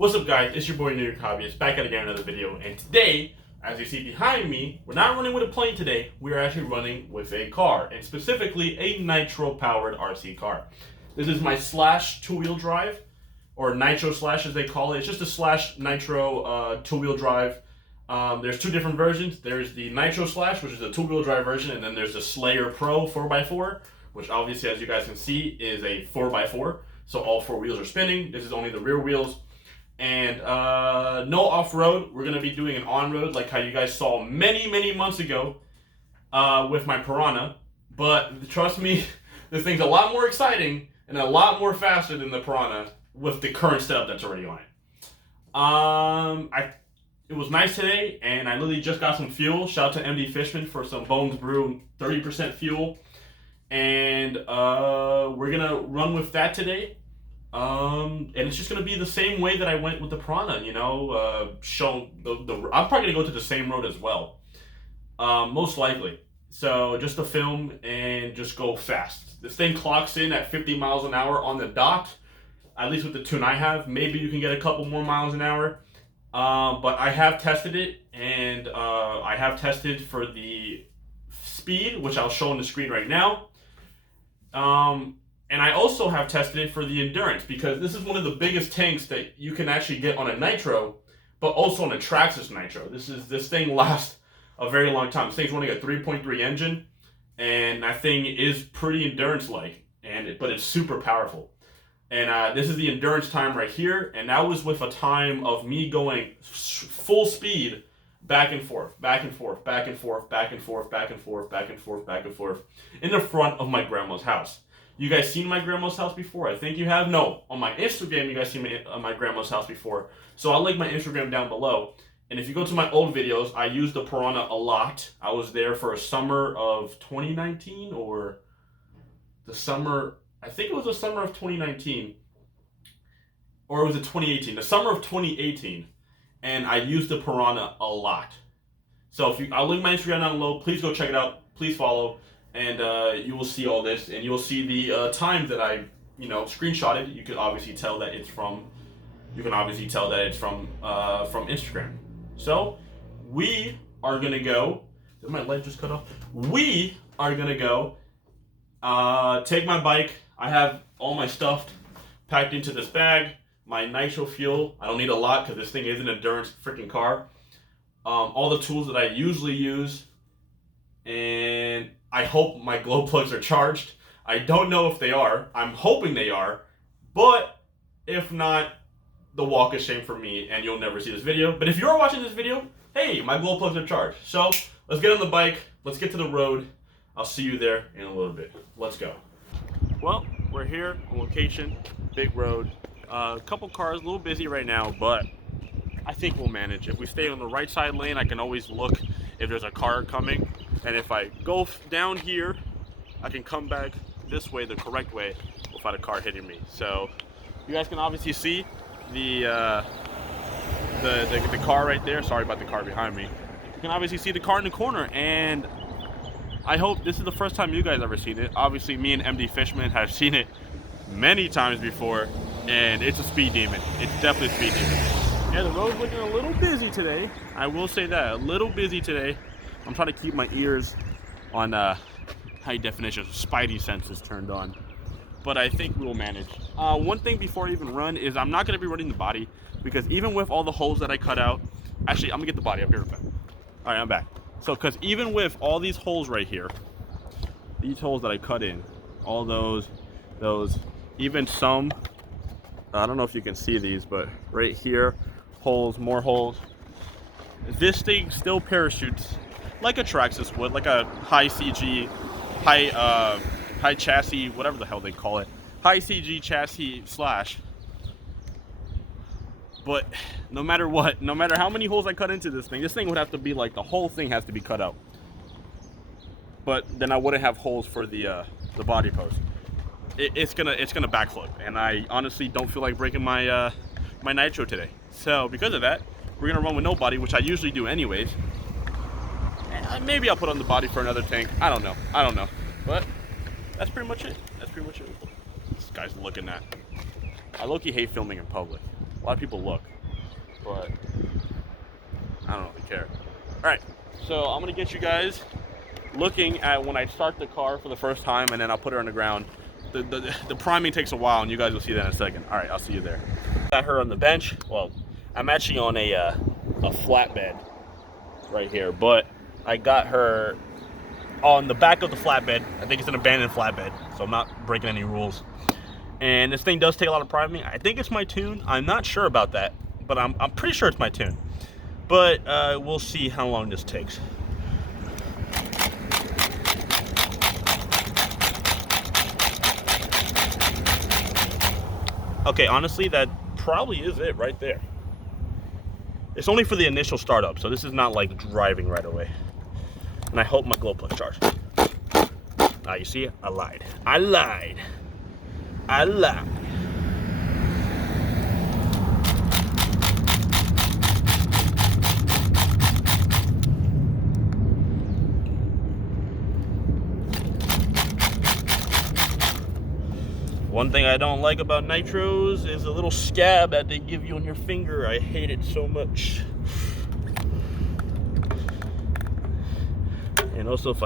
What's up, guys? It's your boy Nitro Hobbyist back at again another video, and today, as you see behind me, we're not running with a plane today. We are actually running with a car, and specifically a Nitro powered RC car. This is my Slash two-wheel drive, or Nitro Slash as they call it. It's just a Slash Nitro two-wheel drive. There's two different versions. There's the Nitro Slash, which is a two-wheel drive version, and then there's the Slayer Pro 4x4, which obviously, as you guys can see, is a 4x4. So all four wheels are spinning. This is only the rear wheels. And no off-road. We're going to be doing an on-road like how you guys saw many months ago with my Piranha. But trust me, this thing's a lot more exciting and a lot more faster than the Piranha with the current setup that's already on it. It was nice today, and I literally just got some fuel. Shout out to MD Fishman for some Bones Brew 30% fuel. And we're going to run with that today. And it's just gonna be the same way that I went with the Piranha, you know. I'm probably gonna go to the same road as well, most likely. So just to film and just go fast. This thing clocks in at 50 miles an hour on the dot, at least with the tune I have. Maybe you can get a couple more miles an hour, but I have tested it, and I have tested for the speed, which I'll show on the screen right now. And I also have tested it for the endurance, because this is one of the biggest tanks that you can actually get on a Nitro, but also on a Traxxas Nitro. This thing lasts a very long time. This thing's running a 3.3 engine, and that thing is pretty endurance-like, but it's super powerful. And this is the endurance time right here, and that was with a time of me going full speed back and forth, back and forth, back and forth, back and forth, back and forth, back and forth, back and forth, in the front of my grandma's house. You guys seen my grandma's house before? I think you have. No, on my Instagram, you guys seen my grandma's house before. So I'll link my Instagram down below. And if you go to my old videos, I used the Piranha a lot. I was there for a summer of 2019, or the summer, I think it was the summer of 2019. Or was it 2018? The summer of 2018. And I used the Piranha a lot. So I'll link my Instagram down below. Please go check it out. Please follow. And you will see all this, and you will see the time that I, screenshotted. You can obviously tell that it's from. From Instagram. So we are gonna go. Did my light just cut off? We are gonna go. Take my bike. I have all my stuff packed into this bag. My Nitro fuel. I don't need a lot because this thing is an endurance freaking car. All the tools that I usually use, and I hope my glow plugs are charged. I don't know if they are. I'm hoping they are. But if not, the walk of shame for me, and you'll never see this video. But if you're watching this video, hey, my glow plugs are charged. So let's get on the bike. Let's get to the road. I'll see you there in a little bit. Let's go. Well, we're here on location. Big road. A couple cars, a little busy right now, but I think we'll manage. If we stay on the right side lane, I can always look if there's a car coming. And if I go down here, I can come back this way, the correct way, without a car hitting me. So you guys can obviously see the car right there. Sorry about the car behind me. You can obviously see the car in the corner, and I hope this is the first time you guys ever seen it. Obviously, me and MD Fishman have seen it many times before, and it's a speed demon. It's definitely a speed demon. Yeah, the road's looking a little busy today. I will say that, a little busy today. I'm trying to keep my ears on high definition spidey senses turned on, but I think we will manage. One thing before I even run is I'm not going to be running the body, because even with all the holes that I cut out, actually I'm gonna get the body up here. All right, I'm back. So because even with all these holes right here, these holes that I cut in, all those, even some, I don't know if you can see these, but right here, holes, more holes. This thing still parachutes like a Traxxas would, like a high CG, high chassis, whatever the hell they call it, high CG chassis Slash. But no matter what, no matter how many holes I cut into this thing would have to be like, the whole thing has to be cut out. But then I wouldn't have holes for the body post. It's gonna backflip, and I honestly don't feel like breaking my my Nitro today. So because of that, we're gonna run with no body, which I usually do anyways. Maybe I'll put on the body for another tank. I don't know. But that's pretty much it. This guy's looking at. I low-key hate filming in public. A lot of people look, but I don't really care. All right, so I'm gonna get you guys looking at when I start the car for the first time, and then I'll put her on the ground. The priming takes a while, and you guys will see that in a second. All right, I'll see you there. Got her on the bench. Well, I'm actually on a flatbed right here, but I got her on the back of the flatbed. I think it's an abandoned flatbed, so I'm not breaking any rules. And this thing does take a lot of priming. I think it's my tune. I'm not sure about that, but I'm pretty sure it's my tune. But we'll see how long this takes. Okay, honestly, that probably is it right there. It's only for the initial startup, so this is not like driving right away. And I hope my glow plug's charged. You see, I lied. I lied. One thing I don't like about nitros is a little scab that they give you on your finger. I hate it so much. And also if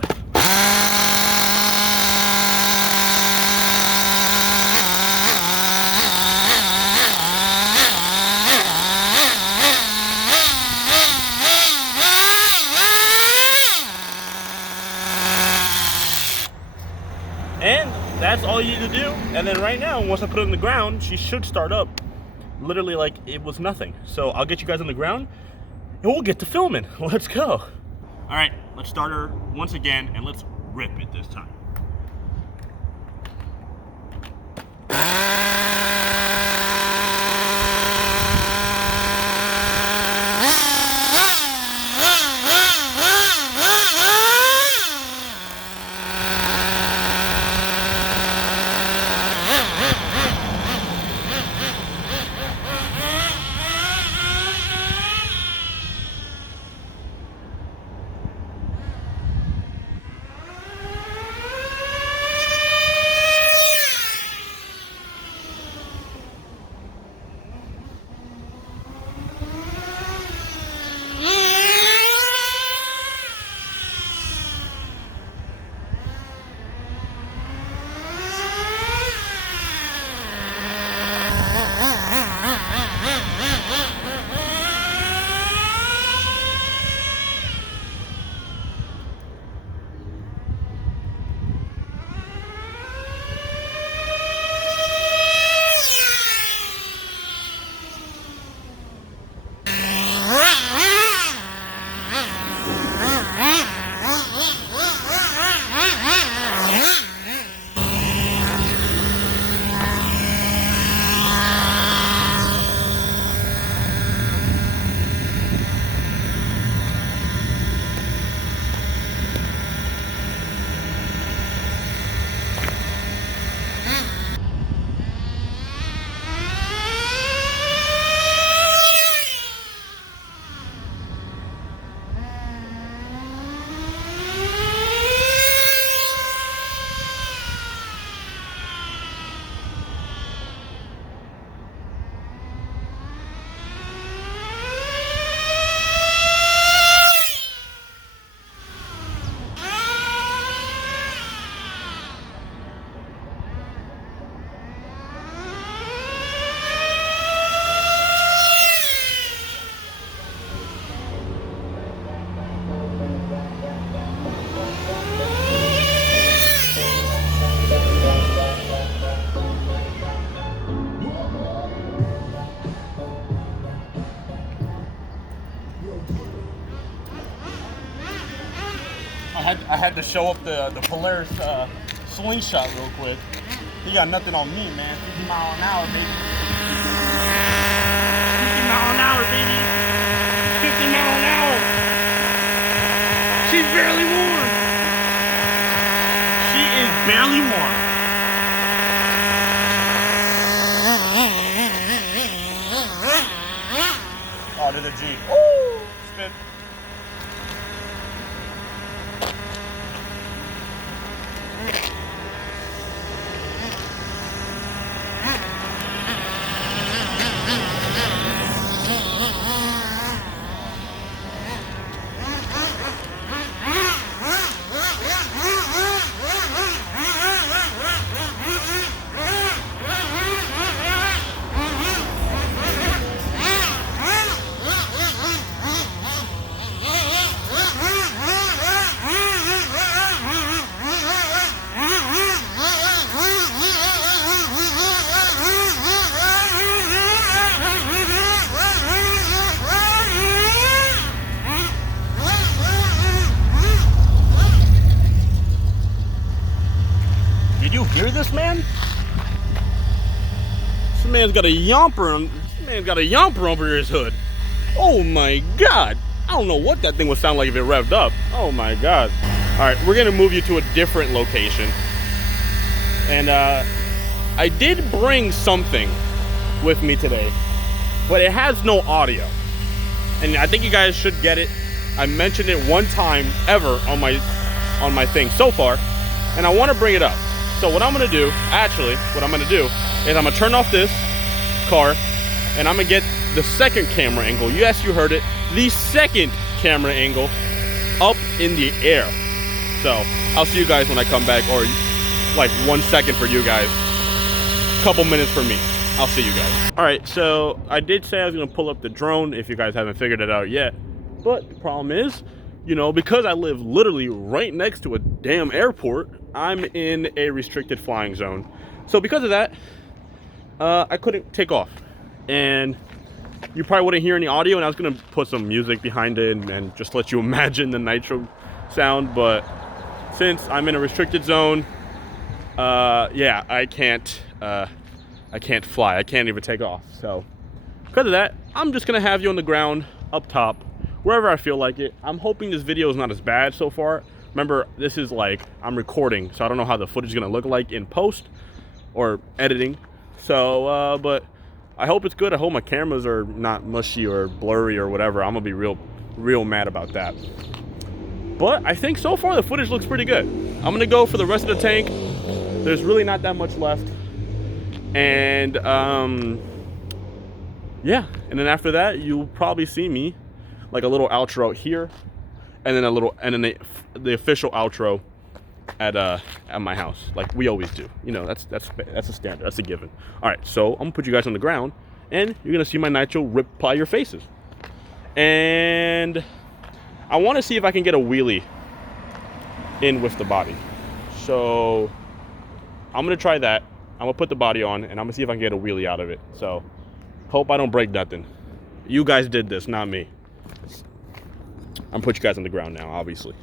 and that's all you need to do. And then right now, once I put it on the ground, she should start up literally like it was nothing. So I'll get you guys on the ground and we'll get to filming. Let's go. All right, let's start her once again and let's rip it this time. I had to show up the Polaris slingshot real quick. He got nothing on me, man. 50 mile an hour, baby. 50 mile an hour, baby. 50 mile an hour. She's barely warm. She is barely warm. Oh, to the G. Woo! Spin. man's got a yomper. This man's got a yomper over his hood. Oh my God. I don't know what that thing would sound like if it revved up. Oh my God. All right, we're gonna move you to a different location. And I did bring something with me today, but it has no audio. And I think you guys should get it. I mentioned it one time ever on my thing so far, and I want to bring it up. So what I'm gonna do, actually, what I'm gonna do is I'm gonna turn off this car, and I'm gonna get the second camera angle. Yes, you heard it, the second camera angle up in the air. So I'll see you guys when I come back, or like 1 second for you guys, couple minutes for me. I'll see you guys. All right, so I did say I was gonna pull up the drone if you guys haven't figured it out yet. But the problem is, you know, because I live literally right next to a damn airport, I'm in a restricted flying zone. So because of that, I couldn't take off. And you probably wouldn't hear any audio, and I was gonna put some music behind it and just let you imagine the Nitro sound. But since I'm in a restricted zone, yeah, I can't fly. I can't even take off. So because of that, I'm just gonna have you on the ground up top, wherever I feel like it. I'm hoping this video is not as bad so far. Remember, this is like, I'm recording, so I don't know how the footage is gonna look like in post or editing. So, but I hope it's good. I hope my cameras are not mushy or blurry or whatever. I'm gonna be real mad about that. But I think so far the footage looks pretty good. I'm gonna go for the rest of the tank. There's really not that much left. And yeah, and then after that, you'll probably see me like a little outro here, and then the official outro at my house, like we always do. You know, that's a standard, that's a given. All right, so I'm gonna put you guys on the ground, and you're gonna see my Nitro reply your faces. And I want to see if I can get a wheelie in with the body. So I'm gonna try that. I'm gonna put the body on, and I'm gonna see if I can get a wheelie out of it. So hope I don't break nothing. You guys did this, not me. I'm gonna put you guys on the ground now, obviously.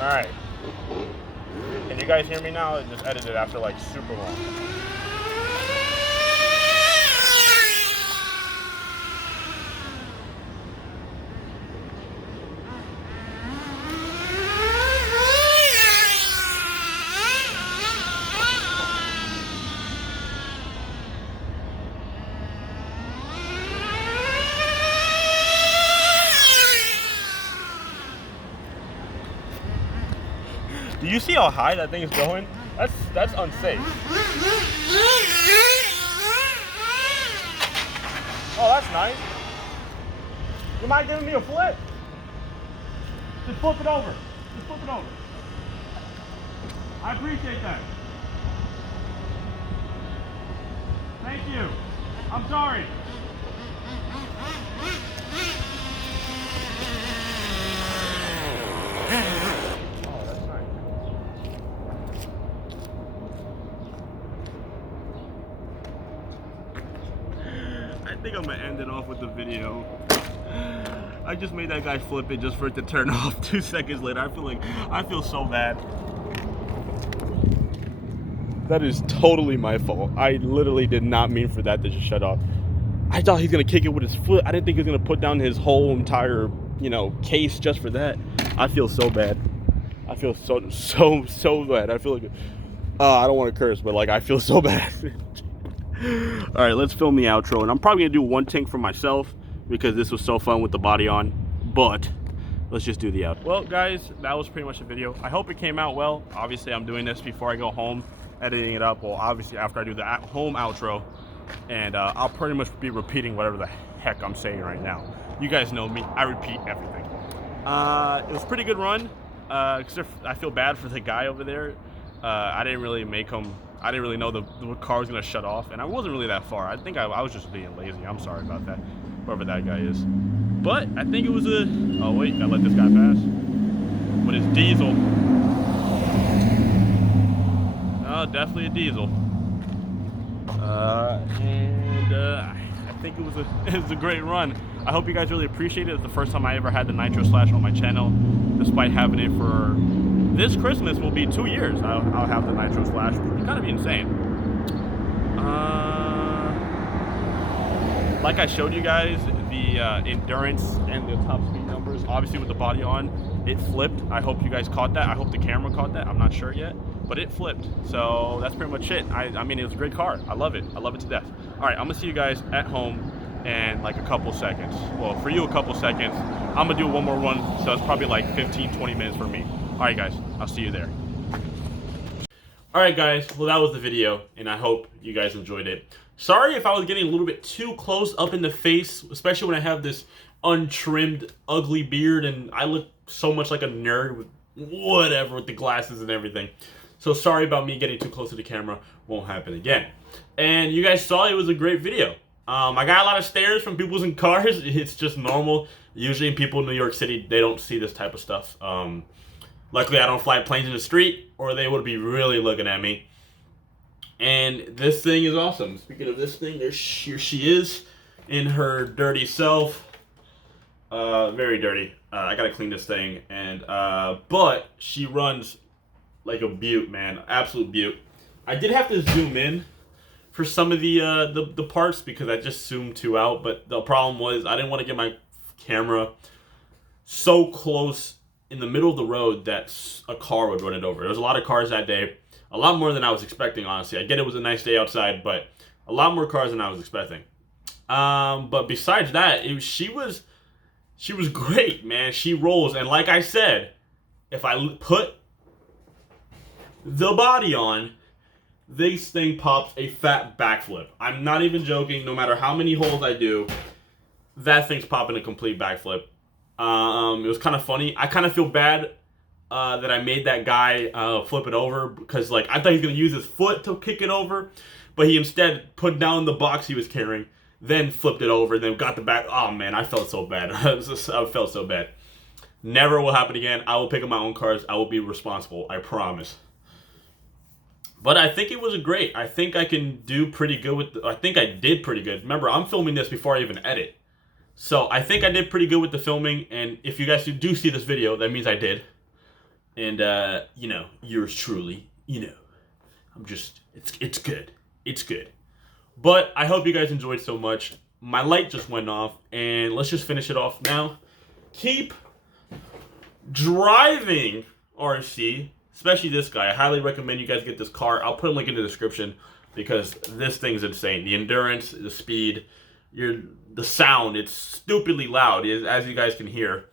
All right. Can you guys hear me now? I just edited after like super long. Do you see how high that thing is going? That's unsafe. Oh, that's nice. You mind giving me a flip? Just flip it over. Just flip it over. I appreciate that. Thank you. I'm sorry. I think I'm gonna end it off with the video. I just made that guy flip it just for it to turn off 2 seconds later. I feel so bad. That is totally my fault. I literally did not mean for that to just shut off. I thought he's gonna kick it with his foot. I didn't think he was gonna put down his whole entire, you know, case just for that. I feel so bad. I feel so bad. I feel like, I don't want to curse, but like I feel so bad. All right, let's film the outro, and I'm probably gonna do one tank for myself because this was so fun with the body on. But let's just do the outro. Well, guys, that was pretty much the video. I hope it came out well. Obviously, I'm doing this before I go home, editing it up. Well, obviously after I do the at-home outro. And I'll pretty much be repeating whatever the heck I'm saying right now. You guys know me, I repeat everything. It was a pretty good run, except I feel bad for the guy over there. I didn't really know the car was gonna shut off, and I wasn't really that far. I think I was just being lazy. I'm sorry about that, whoever that guy is. But I think it was oh wait, I let this guy pass. With his diesel. Oh, definitely a diesel. I think it was a great run. I hope you guys really appreciate it. It's the first time I ever had the Nitro Slash on my channel, despite having it for this Christmas will be 2 years. I'll have the Nitro Slash. It's kind of insane. Like I showed you guys, the endurance and the top speed numbers, obviously with the body on, it flipped. I hope you guys caught that. I hope the camera caught that. I'm not sure yet, but it flipped. So that's pretty much it. I mean, it was a great car. I love it. I love it to death. All right, I'm gonna see you guys at home in like a couple seconds. Well, for you, a couple seconds. I'm gonna do one more run, so it's probably like 15-20 minutes for me. All right, guys, I'll see you there. All right, guys, well, that was the video, and I hope you guys enjoyed it. Sorry if I was getting a little bit too close up in the face, especially when I have this untrimmed, ugly beard, and I look so much like a nerd with whatever, with the glasses and everything. So sorry about me getting too close to the camera. Won't happen again. And you guys saw it was a great video. I got a lot of stares from people in cars. It's just normal. Usually people in New York City, they don't see this type of stuff. Luckily, I don't fly planes in the street, or they would be really looking at me. And this thing is awesome. Speaking of this thing, here she is in her dirty self. Very dirty. I gotta clean this thing. And but she runs like a beaut, man. Absolute beaut. I did have to zoom in for some of the parts because I just zoomed too out. But the problem was I didn't want to get my camera so close in the middle of the road that a car would run it over. There was a lot of cars that day. A lot more than I was expecting, honestly. I get it was a nice day outside, but a lot more cars than I was expecting. But besides that, she was great, man. She rolls, and like I said, if I put the body on, this thing pops a fat backflip. I'm not even joking. No matter how many holes I do, that thing's popping a complete backflip. It was kind of funny. I kind of feel bad that I made that guy flip it over because like I thought he was gonna use his foot to kick it over, but he instead put down the box he was carrying, then flipped it over, then got the back. Oh man, I felt so bad. I felt so bad. Never will happen again. I will pick up my own cars. I will be responsible. I promise. But I think it was great. I think I can do pretty good with. I think I did pretty good. Remember, I'm filming this before I even edit, so I think I did pretty good with the filming. And if you guys do see this video, that means I did. And, you know, yours truly, you know, it's good. It's good. But I hope you guys enjoyed so much. My light just went off, and let's just finish it off now. Keep driving, RC, especially this guy. I highly recommend you guys get this car. I'll put a link in the description because this thing's insane. The endurance, the speed, the sound, it's stupidly loud, as you guys can hear.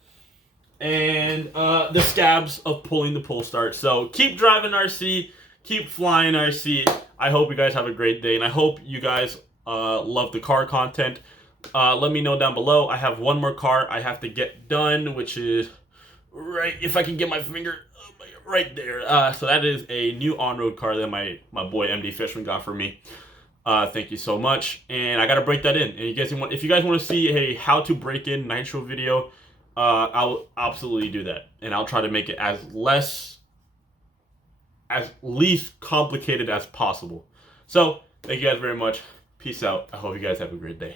And the stabs of pulling the pull start. So keep driving, RC. Keep flying, RC. I hope you guys have a great day, and I hope you guys love the car content. Let me know down below. I have one more car I have to get done, which is right, if I can get my finger right there. So that is a new on-road car that my boy MD Fishman got for me. Thank you so much. And I gotta break that in. And if you guys want to see a how to break in Nitro video, I'll absolutely do that, and I'll try to make it as least complicated as possible. So, thank you guys very much. Peace out. I hope you guys have a great day.